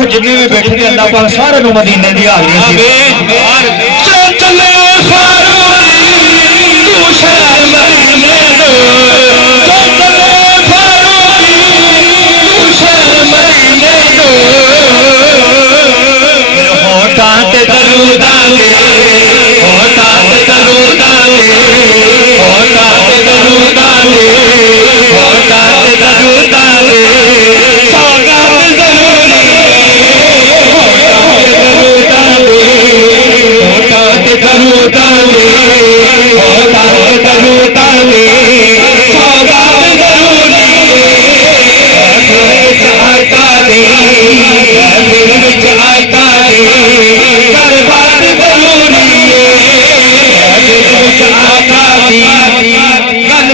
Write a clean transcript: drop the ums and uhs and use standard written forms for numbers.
इत्थे जिन्ने भी बैठे ने अल्लाह पाक सारे नु मदीने दी हाज़री आमीन चले फारूक तू शहर मदीने दो चले फारूक तू शहर मदीने दो होठा ते दरूदांगे होठा ते दरूदांगे होठा ते दरूदांगे होठा ते दरूदांगे सौगात जरूरी होठा ते दरूदांगे होठा ते दरूदांगे सौगात जरूरी आका दे दिल विच आका दे बर्बाद जरूरी है दिल विच आका